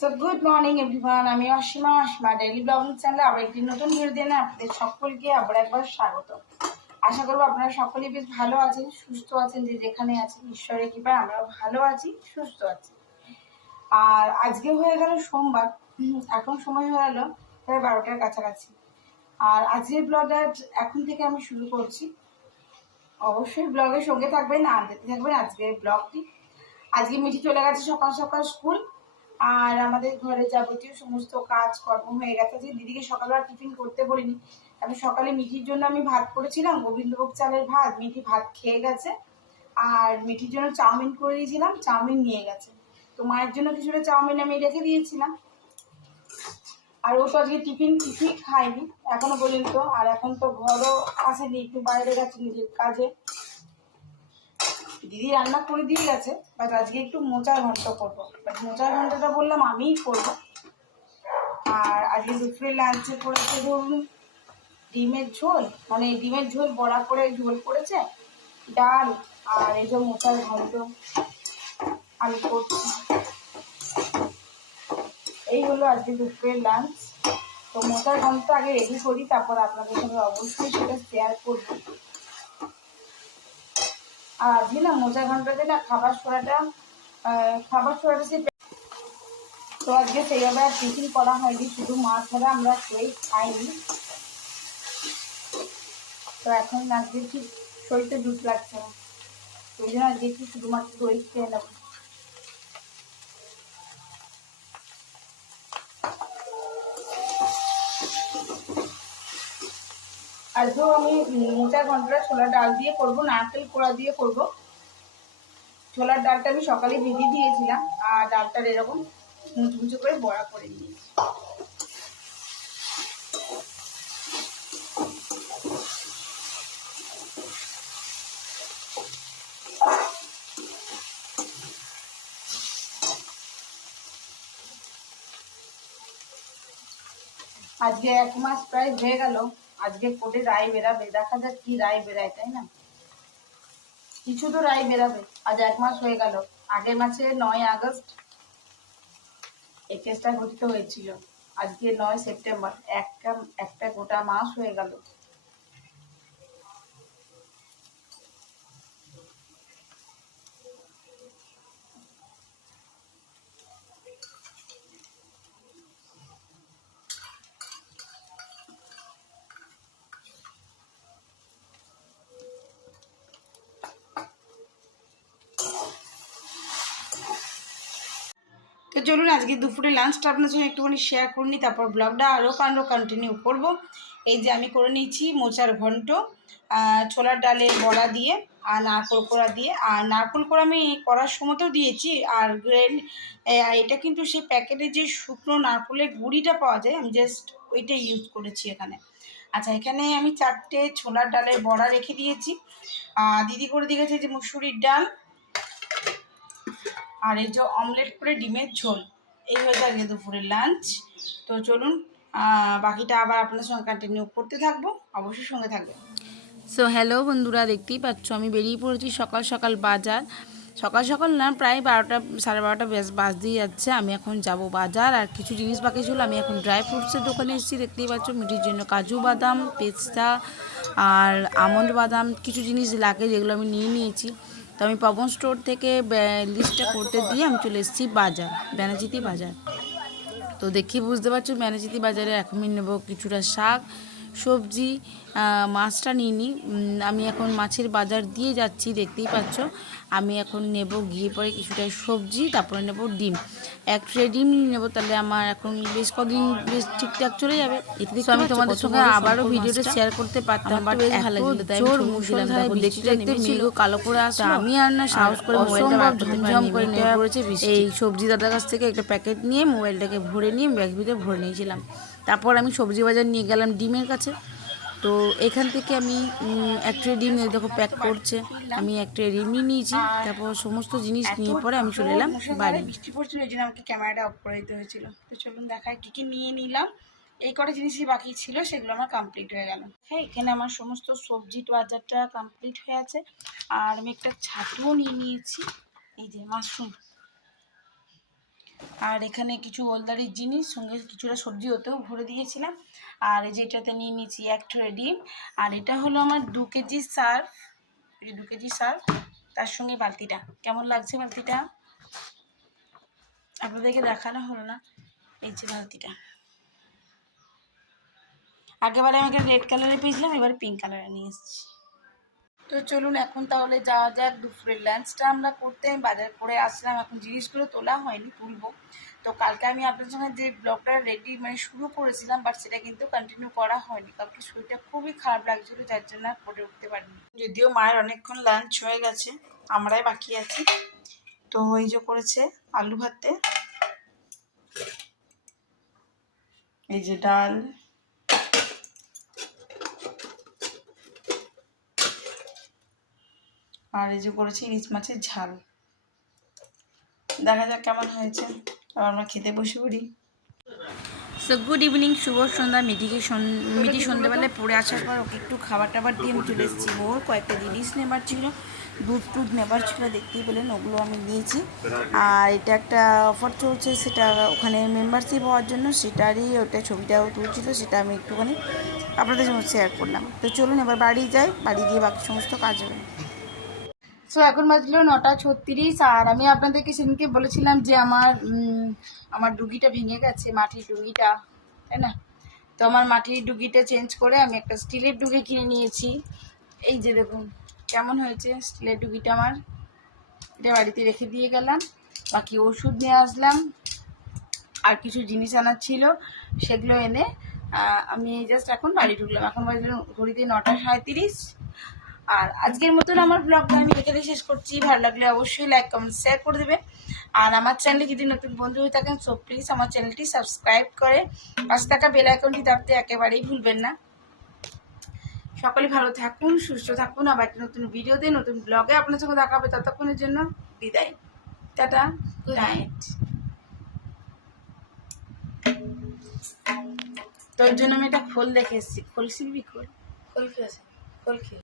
So good morning everyone, আমি Asima daily blogging চ্যানেলে আবার একটি নতুন ভিডিও দিয়ে আপনাদের সকলকে আবার একবার স্বাগত। আশা করবো আপনারা সকলেই বেশ ভালো আছেন, সুস্থ আছেন, যে যেখানে আছেন ঈশ্বরের কৃপায় আমরা ভালো আছি, সুস্থ আছি। আর আজকে হয়ে গেল সোমবার, এখন সময় হয়ে গেল প্রায় 12টার কাছাকাছি। আর আজকের ব্লগটা এখন থেকে আমি শুরু করছি। অবশ্যই ব্লগের সঙ্গে থাকবেন আর দেখতে থাকবেন আজকের ব্লগটি। আজকে মিঠি চলে গেছে সকাল সকাল স্কুল, আর আমাদের ঘরে যাবতীয় সমস্ত কাজ কর্ম হয়ে গেছে। যে দিদিকে সকালবেলা টিফিন করতে বলিনি, আমি সকালে মিঠির জন্য আমি ভাত করেছিলাম, গোবিন্দভোগ চালের ভাত। মিঠি ভাত খেয়ে গেছে, আর মিঠির জন্য চাউমিন করে দিয়েছিলাম, চাউমিন নিয়ে গেছে। তো মায়ের জন্য কিছুটা চাউমিন আমি রেখে দিয়েছিলাম, আর ও তো আজকে টিফিন কিছুই খায়নি এখনো পর্যন্ত। আর এখন তো ঘরও আসেনি, একটু বাইরে গেছে নিজের কাজে। দিদি রান্না করে দিয়ে গেছে, বাট আজকে একটু মোচার ঘন্ট করবো। বাট মোচার ঘন্টটা বললাম আমিই করবো। আর আজকে দুপুরে লাঞ্চে করেছে ধরুন ডিমের ঝোল, মানে ডিমের ঝোল বড়া করে ঝোল করেছে, ডাল, আর এই যে মোচার ঘন্ট আমি করছি। এই হলো আজকে দুপুরের লাঞ্চ। তো মোচার ঘন্ট আগে রেডি করি, তারপর আপনাদের সঙ্গে অবশ্যই সেটা শেয়ার করবো। আর আজকে না মোচার ঘন্টতে না খাবার সোড়াটা সে। তো আজকে সেইভাবে আর টিফিন করা হয়নি, শুধু মাছ ছাড়া আমরা কেউই খাইনি। তো এখন আজকে ঠিক শরীরটা দুধ লাগছে না, ওই জন্য আজকে একটু শুধুমাত্র দই খেয়ে নেব। আজকেও আমি মোচার ঘন্টটা ছোলার ডাল দিয়ে করবো, নারকেল কোড়া দিয়ে করবো। ছোলার ডালটা আমি সকালে ভিজিয়ে দিয়েছিলাম, আর ডালটার এরকম মুচমুচে করে বড়া করে নিয়েছি। আজকে 1 মাস প্রায় হয়ে গেল। আজকে কোর্টে রায় বেরাবে, দেখা যাক কি রায় বেরায়, তাই না? কিছু তো রায় বেরাবে। আজ 1 মাস হয়ে গেল, আগের মাসে 9 আগস্ট এই কেসটা গঠিত হয়েছিল। আজকে 9 সেপ্টেম্বর, একটা গোটা মাস হয়ে গেল। তো চলুন আজকে দুপুরে লাঞ্চটা আপনার সঙ্গে একটুখানি শেয়ার করে নিই, তারপর ব্লগটা আরও কন্টিনিউ করব। এই যে আমি করে নিয়েছি মোচার ঘন্ট, ছোলার ডালের বড়া দিয়ে, আর নারকোল কোড়া দিয়ে। আর নারকোল কোড়া আমি করার সময়তেও দিয়েছি। আর এটা কিন্তু সেই প্যাকেটে যে শুকনো নারকোলের গুঁড়িটা পাওয়া যায়, আমি জাস্ট ওইটা ইউজ করেছি এখানে। আচ্ছা, এখানে আমি 4টে ছোলার ডালের বড়া রেখে দিয়েছি। দিদি করে দিয়ে গেছে যে মুসুরির ডাল, আর এই যে অমলেট করে ডিমের ঝোল। এই হয়েছে আজকে দুপুরের লাঞ্চ। তো চলুন বাকিটা আবার আপনার সঙ্গে কন্টিনিউ করতে থাকবো, অবশ্যই সঙ্গে থাকবে। সো হ্যালো বন্ধুরা, দেখতেই পাচ্ছ আমি বেরিয়ে পড়েছি সকাল সকাল বাজার। সকাল সকাল না, প্রায় 12টা 12:30 বাজ দিয়ে যাচ্ছে। আমি এখন যাব বাজার, আর কিছু জিনিস বাকি ছিল। আমি এখন ড্রাই ফ্রুটসের দোকানে এসেছি, দেখতেই পাচ্ছ। মিঠির জন্য কাজু বাদাম, পেস্তা আর আমন্ড বাদাম কিছু জিনিস লাগে, যেগুলো আমি নিয়ে নিয়েছি। তো আমি পবন স্টোর থেকে লিস্টটা করতে দিয়ে আমি চলে এসেছি বাজার, ব্যানাচিতি বাজার। তো দেখি বুঝতে পারছো, ম্যানেজিতি বাজারে এখন আমি নেবো কিছুটা শাক সবজি। মাছটা নিইনি, আমি এখন মাছের বাজার দিয়ে যাচ্ছি, দেখতেই পাচ্ছ। আমি এখন নেব গিয়ে পরে কিছুটা সবজি, তারপরে নেব ডিম। 1 ট্রে ডিম নিয়ে নেবো, তাহলে আমার এখন বেশ কদিন বেশ ঠিকঠাক চলে যাবে। তো আমি তোমাদের সঙ্গে আবারও ভিডিওটা শেয়ার করতে পারতাম, বাট বেশ ভালো লাগলো, তাই জোর মুষলধারে দেখতে দেখতে মেঘ কালো করে আসলো। আমি আর না সাহস করে মোবাইলটা বার করতে পারিনি, করে নেমে পড়েছে বৃষ্টি। এই সবজি দাদার কাছ থেকে একটা প্যাকেট নিয়ে মোবাইলটাকে ভরে নিয়ে ব্যাগ ভিতরে ভরে নিয়েছিলাম। তারপর আমি সবজি বাজার নিয়ে গেলাম ডিমের কাছে। তো এখান থেকে আমি 1 ট্রে ডিম, দেখো প্যাক করছে, আমি 1 ট্রে ডিম নিয়ে নিয়েছি। তারপর সমস্ত জিনিস নিয়ে পরে আমি চলে এলাম বাড়ি। বৃষ্টি পড়ছিল, ওই জন্য আমাকে ক্যামেরাটা অফ করে দিতে হয়েছিল। তো চলুন দেখায় কী কী নিয়ে নিলাম। এই কটা জিনিসই বাকি ছিল, সেগুলো আমার কমপ্লিট হয়ে গেল। হ্যাঁ, এখানে আমার সমস্ত সবজি বাজারটা কমপ্লিট হয়ে আছে। আর আমি একটা ছাতুও নিয়ে নিয়েছি, এই যে মাশরুম। আর এখানে কিছু ওলদারির জিনিস, সঙ্গে কিছুটা সবজি ওতেও ভরে দিয়েছিলাম। আর এই যে এটাতে নিয়ে নিয়েছি এক ট্রে ডিম। আর এটা হলো আমার 2 কেজি সার্ফ, 2 কেজি সার্ফ, তার সঙ্গে বালতিটা। কেমন লাগছে বালতিটা? আপনাদেরকে দেখানো হলো না। এই যে বালতিটা, আগেবারে আমাকে রেড কালারে পেয়েছিলাম, এবার পিঙ্ক কালারে নিয়ে এসেছি। তো চলুন এখন তাহলে যাওয়া যাক দুপুরের লাঞ্চটা আমরা করতে। আমি বাজার করে আসলাম, এখন জিনিসগুলো তোলা হয়নি, তুলবো। তো কালকে আমি আপনার সঙ্গে যে ব্লগটা রেডি শুরু করেছিলাম, বাট সেটা কিন্তু কন্টিনিউ করা হয়নি, কারণ শরীরটা খুবই খারাপ লাগছিলো, যার জন্য আর করে উঠতে পারিনি। যদিও মায়ের অনেকক্ষণ লাঞ্চ হয়ে গেছে, আমরাই বাকি আছি। তো এই যে করেছে আলু ভাতে, এই যে ডাল, আর এই যে করেছি ইলিশ মাছের ঝাল। দেখা যাক কেমন হয়েছে, আবার আমরা খেতে বসে পড়ি। সো গুড ইভিনিং, শুভ সন্ধ্যা। মিঠি সন্ধ্যেবেলায় পড়ে আসার পর ওকে একটু খাবার টাবার দিয়ে আমি চলে এসেছি। ওর কয়েকটা জিনিস নেবার ছিল, দুধ টুধ নেবার ছিল, দেখতেই পেলেন, ওগুলো আমি নিয়েছি। আর এটা একটা অফার চলছে, সেটা ওখানে মেম্বারশিপ হওয়ার জন্য, সেটারই ওটা ছবিটাও তুলছিল, সেটা আমি একটুখানি আপনাদের সঙ্গে শেয়ার করলাম। তো চলুন এবার বাড়ি যাই, বাড়ি গিয়ে বাকি সমস্ত কাজ হবে। সো এখন বাজলো 9:36। আর আমি আপনাদেরকে সেদিনকে বলেছিলাম যে আমার ডুগিটা ভেঙে গেছে, মাটির ডুগিটা, তাই না? তো আমার মাটির ডুগিটা চেঞ্জ করে আমি একটা স্টিলের ডুগি কিনে নিয়েছি। এই যে দেখুন কেমন হয়েছে স্টিলের ডুগিটা আমার। এটা বাড়িতে রেখে দিয়ে গেলাম, বাকি ওষুধ নিয়ে আসলাম, আর কিছু জিনিস আনার ছিল, সেগুলো এনে আমি জাস্ট এখন বাড়ি ঢুকলাম। এখন বাজলো ঘড়িতে 9:37। আর আজকের মতন আমার ব্লগটা আমি এখানে শেষ করছি। ভালো লাগলে অবশ্যই লাইক কমেন্ট শেয়ার করে দেবেন। আর আমার চ্যানেলে যদি নতুন বন্ধু হয়ে থাকেন, সো প্লিজ আমার চ্যানেলটি সাবস্ক্রাইব করে পাশে থাকা বেল আইকনটি দাবতে একেবারেই ভুলবেন না। সকলে ভালো থাকুন, সুস্থ থাকুন। আবার একটা নতুন ভিডিওতে, নতুন ব্লগে আপনার সঙ্গে দেখা হবে। ততক্ষণের জন্য বিদায়, টাটা, গুড নাইট। তোর জন্য আমি একটা খোল দেখে এসেছি, খোল শিখবি? খোল, খোল কি আছে? খোল কি?